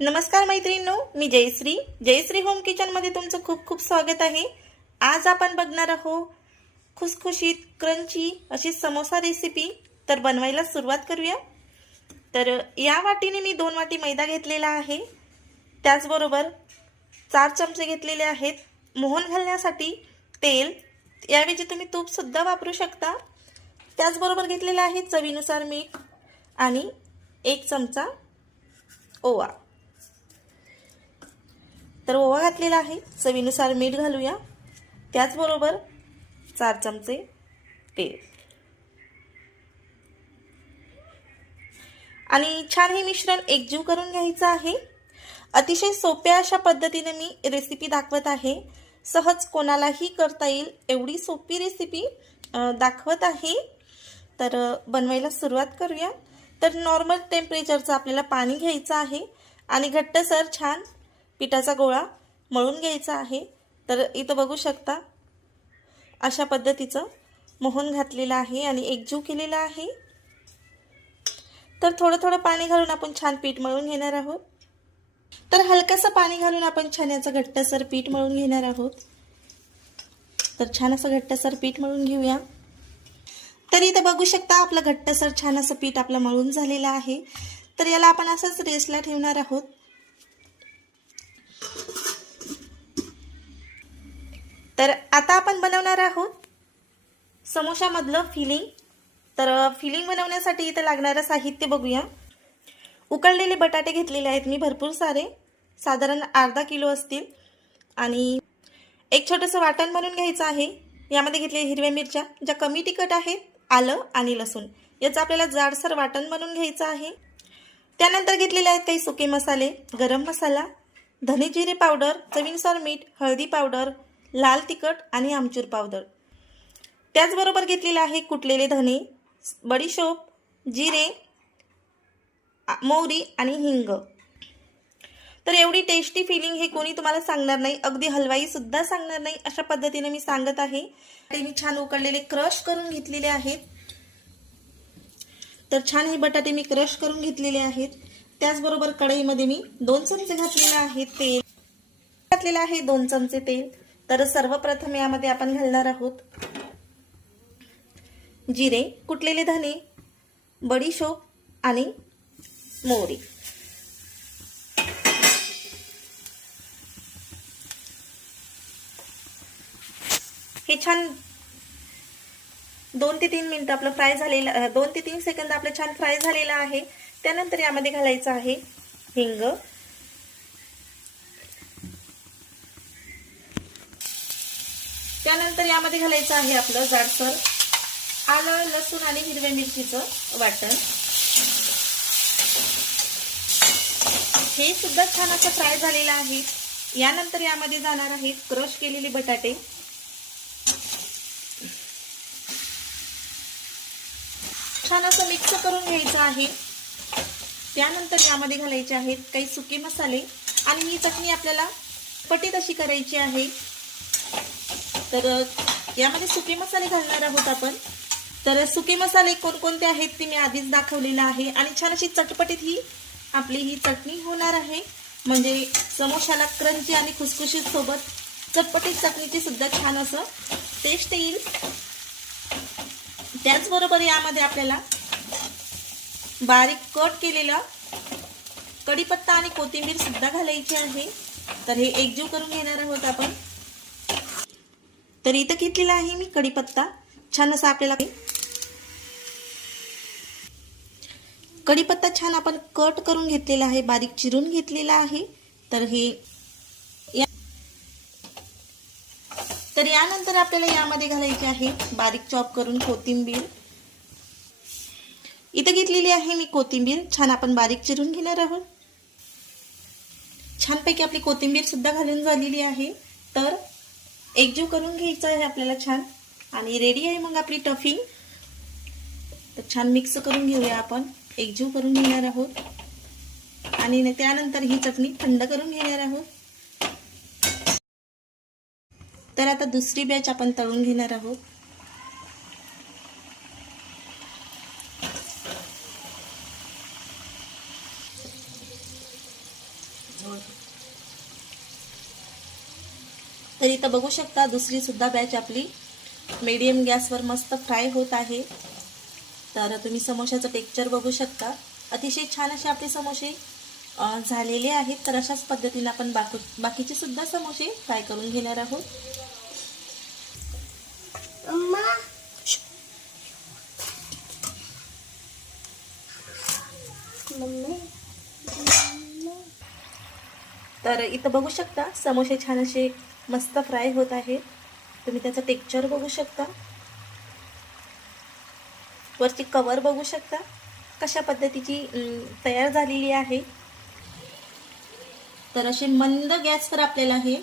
नमस्कार मैत्रिणींनो, मी जयश्री होम किचनमध्ये तुमचं खूप खूप स्वागत आहे। आज आपण बघणार आहोत खुसखुशीत क्रंची अशी समोसा रेसिपी। तर बनवायला सुरुवात करूया। तर या वाटीने मी 2 वाटी मैदा घेतलेला आहे, त्याचबरोबर 4 चमचे घेतलेले आहेत मोहन घालण्यासाठी तेल, याऐवजी तुम्ही तूप सुद्धा वापरू शकता। त्याचबरोबर घेतलेला आहे चवीनुसार मीठ आणि 1 चमचा ओवा। तर ओवा घातलेला आहे, चवीनुसार मीठ घालूया, त्याचबरोबर 4 चमचे तेल आणि छान हे मिश्रण एकजीव करून घ्यायचं आहे। अतिशय सोप्या अशा पद्धतीने मी रेसिपी दाखवत आहे। सहज कोणालाही करता येईल एवढी सोपी रेसिपी दाखवत आहे। तर बनवायला सुरुवात करूया। तर नॉर्मल टेम्परेचरचं आपल्याला पाणी घ्यायचं आहे आणि घट्टसर छान पिठाचा गोळा मळून घ्यायचा आहे। तर इथं बघू शकता अशा पद्धतीचं मोहन घातलेलं आहे आणि एकजीव केलेला आहे। तर थोडं थोडं पाणी घालून आपण छान पीठ मळून घेणार आहोत। तर हलकसं पाणी घालून आपण छान याचं घट्टसर पीठ मळून घेणार आहोत। तर छान असं घट्टसर पीठ मळून घेऊया। तर इथं बघू शकता आपलं घट्टसर छान असं पीठ आपलं मळून झालेलं आहे। तर याला आपण असंच रेस्टला ठेवणार आहोत। तर आता आपण बनवणार आहोत समोसामधलं फिलिंग। तर फिलिंग बनवण्यासाठी इथे लागणारं साहित्य बघूया। उकळलेले बटाटे घेतलेले आहेत मी भरपूर सारे, साधारण अर्धा किलो असतील, आणि एक छोटंसं वाटण बनवून घ्यायचं आहे। यामध्ये घेतलेल्या हिरव्या मिरच्या ज्या कमी तिखट आहेत, आलं आणि लसूण याचं आपल्याला जाडसर वाटण बनवून घ्यायचं आहे। त्यानंतर घेतलेले आहेत काही सुके मसाले, गरम मसाला, धने जिरे पावडर, चवीनुसार मीठ, हळदी पावडर, लाल तिखट आणि आमचूर पावडर। त्याचबरोबर घेतलेले आहे कुटलेले धने, बडीशोप, जिरे, मोहरी आणि हिंग। तर एवढी टेस्टी फिलिंग हे कोणी तुम्हाला सांगणार नाही, अगदी हलवाई सुद्धा सांगणार नाही, अशा पद्धतीने मी सांगत आहे। ते मी छान उकळलेले क्रश करून घेतलेले आहेत। तर छान हे बटाटे मी क्रश करून घेतलेले आहेत। त्याचबरोबर कढईमध्ये मी 2 चमचे घातलेले आहे तेल घातलेलं आहे, 2 चमचे तेल। तर सर्वप्रथम यामध्ये आपण घालणार आहोत जिरे, कुटलेले धने, बडीशोप आणि मोहरी। हे छान 2 ते 3 मिनिट आपलं फ्राय झालेलं, 2 ते 3 सेकंद आपलं छान फ्राय झालेलं आहे। त्यानंतर यामध्ये घालायचं आहे हिंग, त्यानंतर यामध्ये घालायचं आहे आपलं जाडसर आलं, लसूण आणि हिरव्या मिरचीचं वाटण। हे सुद्धा छान असं फ्राय झालेलं आहे। यानंतर यामध्ये जाणार आहे क्रश केलेले बटाटे। छान असं मिक्स करून घ्यायचं आहे। त्यानंतर यामध्ये घालायचे आहेत काही सुके मसाले आणि ही चटणी आपल्याला पटीत अशी करायची आहे। तर यामध्ये सुके मसाले घालणार आहोत आपण। तर सुके मसाले कोणकोणते आहेत ते मी आधीच दाखवलेलं आहे आणि छान अशी चटपटीत ही आपली ही चटणी होणार आहे। म्हणजे समोशाला क्रंची आणि खुसखुशीत सोबत चटपटीत चटणीची सुद्धा छान असं टेस्ट येईल। त्याचबरोबर यामध्ये आपल्याला बारीक कट केलेला कढीपत्ता आणि कोथिंबीर सुद्धा घालायची आहे। तर हे एकजीव करून घेणार आहोत आपण। तर इथं घेतलेला आहे मी कढीपत्ता, छान असं आपल्याला कढीपत्ता छान आपण कट करून घेतलेला आहे, बारीक चिरून घेतलेला आहे। तर यानंतर आपल्याला यामध्ये घालायची आहे बारीक चॉप करून कोथिंबीर। इथं घेतलेली आहे मी कोथिंबीर, छान आपण बारीक चिरून घेणार आहोत। छानपैकी आपली कोथिंबीर सुद्धा घालून झालेली आहे। तर एकजीव करून घ्यायचं आहे आपल्याला छान, आणि रेडी आहे मग आपली टफिंग। तर छान मिक्स करून घेऊया आपण, एकजीव करून घेणार आहोत आणि त्यानंतर ही चटणी थंड करून घेणार आहोत। तर आता दुसरी बॅच आपण तळून घेणार आहोत। तर इथं बघू शकता दुसरी सुद्धा बॅच आपली मीडियम गॅसवर मस्त फ्राय होत आहे। तर तुम्ही समोशाचं टेक्स्चर बघू शकता, अतिशय छान असे आपले समोसे झालेले आहेत। तर अशाच पद्धतीने आपण बाकीचे सुद्धा समोसे फ्राय करून घेणार आहोत। तर इथं बघू शकता समोसे छान असे मस्त फ्राय होत आहे। तुम्ही त्याचं टेक्स्चर बघू शकता, वरची कवर बघू शकता कशा पद्धतीची तयार झालेली आहे। तर असे मंद गॅसवर आपल्याला हे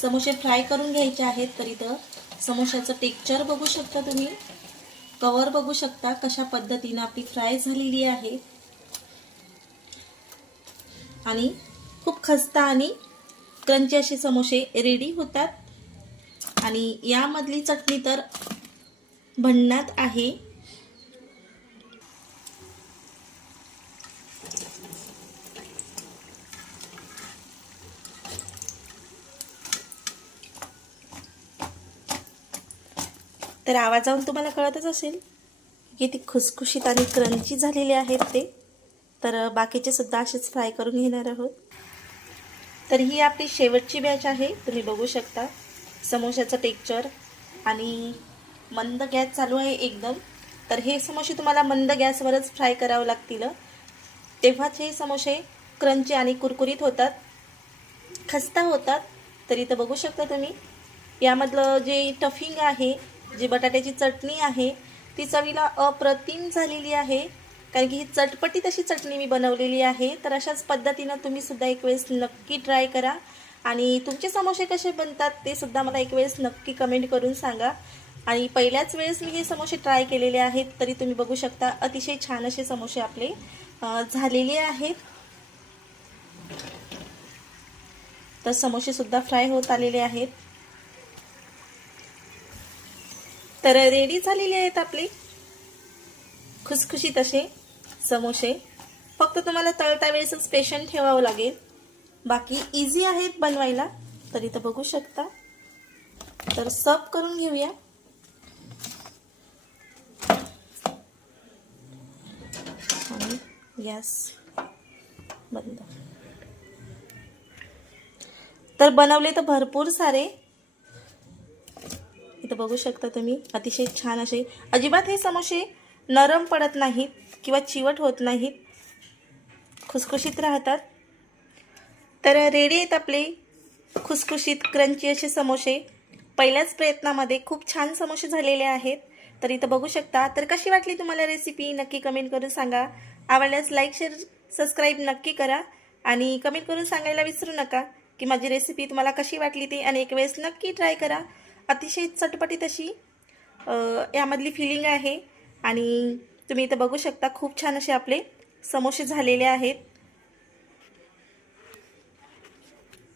समोसे फ्राय करून घ्यायचे आहेत। तर इथं समोशाचं टेक्स्चर बघू शकता, तुम्ही कवर बघू शकता कशा पद्धतीने आपली फ्राय झालेली आहे आणि खूप खस्ता आणि क्रंची असे समोसे रेडी होतात। आणि यामधली चटणी तर भन्नाट आहे। तर आवाजावरून तुम्हाला कळतच असेल किती खुसखुशीत आणि क्रंची झालेले आहेत ते। तर बाकीचे सुद्धा असेच फ्राय करून घेणार आहोत। तर ही आपली शेवटची बॅच आहे। तुम्ही बघू शकता समोशाचं टेक्स्चर आणि मंद गॅस चालू आहे एकदम। तर हे समोसे तुम्हाला मंद गॅसवरच फ्राय करावे लागतील, तेव्हाच हे समोसे क्रंची आणि कुरकुरीत होतात, खस्ता होतात। तर इथं बघू शकता तुम्ही यामधलं जे टफिंग आहे, जी बटाट्याची चटणी आहे, ती चवीला अप्रतिम झालेली आहे, कारण की ही चटपटीत अशी चटणी मी बनवलेली आहे। तर अशाच पद्धतीने तुम्ही सुद्धा एक वेळेस नक्की ट्राय करा आणि तुमचे समोसे कसे बनतात ते सुद्धा मला एक वेळेस नक्की कमेंट करून सांगा। आणि पहिल्याच वेळेस मी हे समोसे ट्राय केलेले आहेत, तरी तुम्ही बघू शकता अतिशय छान असे समोसे आपले झालेले आहेत। तर समोसे सुद्धा फ्राय होत आलेले आहेत। तर रेडी झालेले आहेत आपले खुसखुशीत असे समोसे। फक्त तुम्हाला तळता वेळेसच पेशंट ठेवावं लागेल, बाकी इझी आहेत बनवायला। तर इथं बघू शकता। तर सर्व करून घेऊया। आणि गॅस बंद। तर बनवले तर भरपूर सारे, इथं बघू शकता तुम्ही अतिशय छान असे, अजिबात हे समोसे नरम पडत नाहीत किंवा चिवट होत नाहीत, खुसखुशीत राहतात। तर रेडी आहेत आपले खुसखुशीत क्रंची असे समोसे। पहिल्याच प्रयत्नामध्ये खूप छान समोसे झालेले आहेत। तर इथं बघू शकता। तर कशी वाटली तुम्हाला रेसिपी नक्की कमेंट करून सांगा। आवडल्यास लाईक शेअर सबस्क्राईब नक्की करा आणि कमेंट करून सांगायला विसरू नका की माझी रेसिपी तुम्हाला कशी वाटली ती, आणि एक वेळेस नक्की ट्राय करा। अतिशय चटपटीत अशी यामधली फिलिंग आहे। आणि तुम्ही इथं बघू शकता खूप छान असे आपले समोसे झालेले आहेत।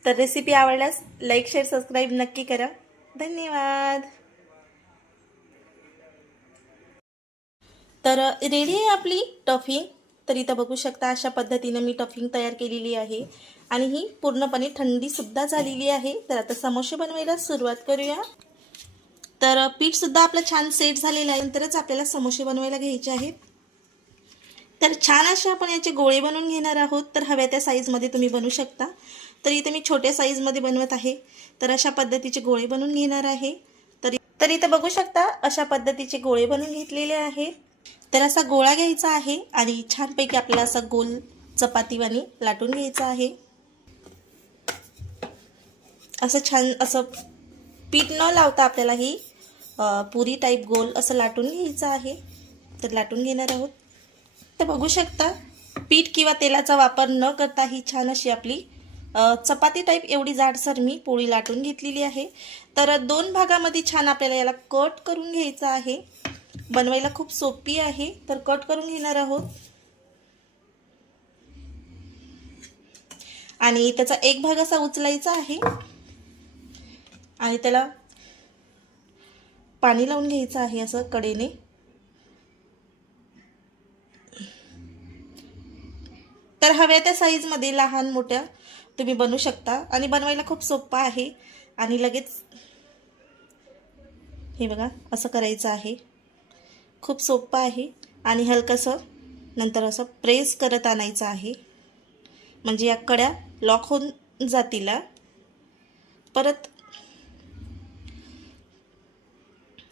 तर रेसिपी आवडल्यास लाईक शेअर सबस्क्राईब नक्की करा। धन्यवाद। तर रेडी आहे आपली टफिंग। तर इथं बघू शकता अशा पद्धतीने मी टफिंग तयार केलेली आहे आणि ही पूर्णपणे थंडी सुद्धा झालेली आहे। तर आता समोसे बनवायला सुरुवात करूया। तर पीठ सुद्धा आपलं छान सेट झालेलं आहे, नंतरच आपल्याला समोसे बनवायला घ्यायचे आहेत। तर छान असे आपण याचे गोळे बनवून घेणार आहोत। तर हव्या त्या साईजमध्ये तुम्ही बनवू शकता। तर इथे मी छोट्या साईजमध्ये बनवत आहे। तर अशा पद्धतीचे गोळे बनवून घेणार आहे। तर इथे बघू शकता अशा पद्धतीचे गोळे बनवून घेतलेले आहेत। तर असा गोळा घ्यायचा आहे आणि छानपैकी आपल्याला असा गोल चपातीवाणी लाटून घ्यायचा आहे। असं छान असं पीठ न लावता आपल्याला ही पुरी टाईप गोल असं लाटून घ्यायचं आहे। तर लाटून घेणार आहोत। तर बघू शकता पीठ किंवा तेलाचा वापर न करता ही छान अशी आपली चपाती टाईप एवढी जाडसर मी पोळी लाटून घेतलेली आहे। तर दोन भागामध्ये छान आपल्याला याला कट करून घ्यायचं आहे। बनवायला खूप सोपी आहे। तर कट करून घेणार आहोत आणि त्याचा एक भाग असा उचलायचा आहे आणि त्याला पाणी लावून घ्यायचं आहे असं कडेने। तर हव्या त्या साईजमध्ये लहान मोठ्या तुम्ही बनवू शकता आणि बनवायला खूप सोपं आहे. आणि लगेच हे बघा असं करायचं आहे, खूप सोपं आहे. आणि हलकंसं नंतर असं प्रेस करत आणायचं आहे, म्हणजे या कड्या लॉक होऊन जातील. परत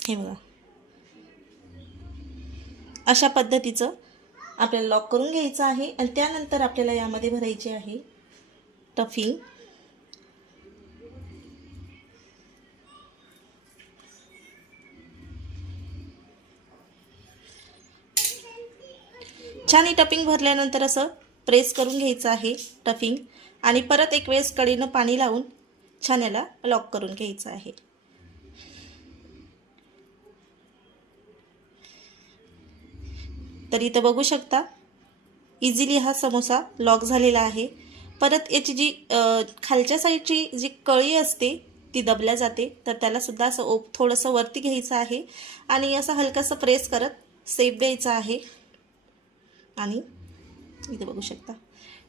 हे बघा अशा पद्धतीचं आपल्याला लॉक करून घ्यायचं आहे. आणि त्यानंतर आपल्याला यामध्ये भरायचे आहे स्टफिंग. छान ही टफिंग भरल्यानंतर असं प्रेस करून घ्यायचं आहे टफिंग. आणि परत एक वेळेस कढईनं पाणी लावून छान याला लॉक करून घ्यायचं आहे. तर इथं बघू शकता इझिली हा समोसा लॉक झालेला आहे. परत याची जी खालच्या साईडची जी कळी असते ती दबल्या जाते, तर त्याला सुद्धा असं थोडंसं वरती घ्यायचं आहे आणि असं हलकंसं प्रेस करत सेप द्यायचं आहे. आणि इथे बघू शकता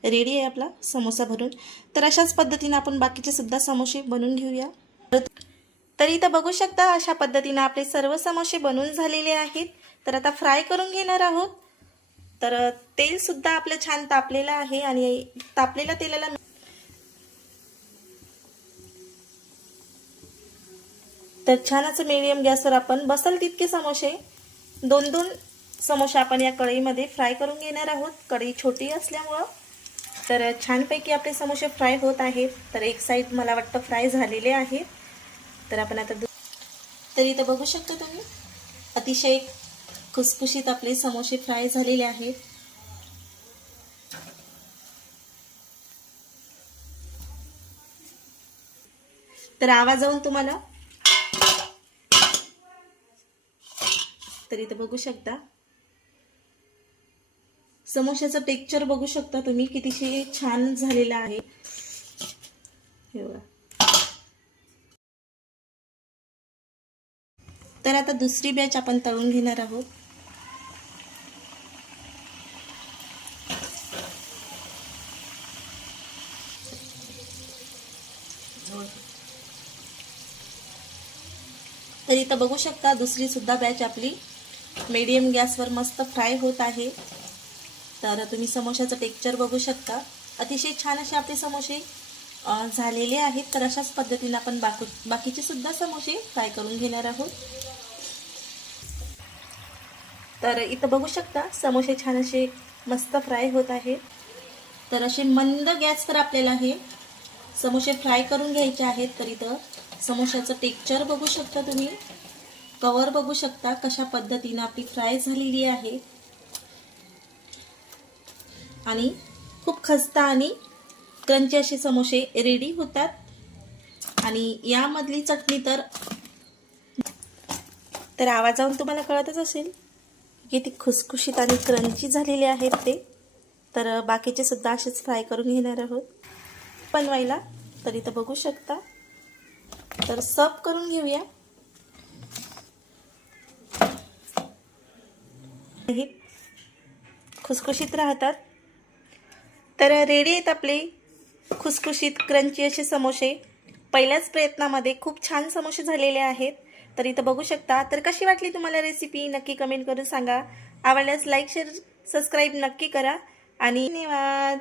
रेडी आहे आपला समोसा भरून. तर अशाच पद्धतीने आपण बाकीचे सुद्धा समोसे बनवून घेऊया. तर इथं बघू शकता अशा पद्धतीने आपले सर्व समोसे बनवून झालेले आहेत. तर आता फ्राय करून घेणार आहोत. तर तेल सुद्धा आपलं छान तापलेलं आहे आणि तापलेल्या तेलाला तर छान असं मीडियम गॅसवर आपण बसल तितके समोसे 2-2 समोसे आपण या कढईमध्ये फ्राय करून घेणार आहोत. कढई छोटी असल्यामुळं तर छानपैकी आपले समोसे फ्राय होत आहेत. तर एक साईड मला वाटतं फ्राय झालेले आहेत. तर आपण आता तर इथं बघू शकता तुम्ही अतिशय खुसखुशीत आपले समोसे फ्राय झालेले आहेत. तर आवाज येऊन तुम्हाला तर इथं बघू शकता समोशाचं टेक्स्चर बघू शकता तुम्ही कितीशे छान झालेलं आहे. हे बघा. तर आता दुसरी बॅच आपण तळून घेणार आहोत. तर इथं बघू शकता दुसरी सुद्धा बॅच आपली मीडियम गॅसवर मस्त फ्राय होत आहे. तर तुम्ही समोशाचं टेक्स्चर बघू शकता अतिशय छान असे आपले समोसे झालेले आहेत. तर अशाच पद्धतीने आपण बाकीचे सुद्धा समोसे फ्राय करून घेणार आहोत. तर इथं बघू शकता समोसे छान असे मस्त फ्राय होत आहेत. तर असे मंद गॅसवर आपल्याला हे समोसे फ्राय करून घ्यायचे आहेत. तर इथं समोशाचं टेक्स्चर बघू शकता तुम्ही, कवर बघू शकता कशा पद्धतीने आपली फ्राय झालेली आहे. आणि खूप खस्ता आणि क्रंची असे समोसे रेडी होतात. आणि यामधली चटणी तर आवाजावरून तुम्हाला कळतच असेल किती खुसखुशीत आणि क्रंची झालेले आहेत ते. तर बाकीचे सुद्धा असेच फ्राय करून घेणार आहोत बनवायला. तर इथं बघू शकता. तर सर्व करून घेऊया. हे खुसखुशीत राहतात. तर रेडी आहेत आपले खुसखुशीत क्रंची असे समोसे. पहिल्याच प्रयत्नामध्ये खूप छान समोसे झालेले आहेत. तर इथं बघू शकता. तर कशी वाटली तुम्हाला रेसिपी नक्की कमेंट करून सांगा. आवडल्यास लाईक शेअर सबस्क्राईब नक्की करा आणि धन्यवाद.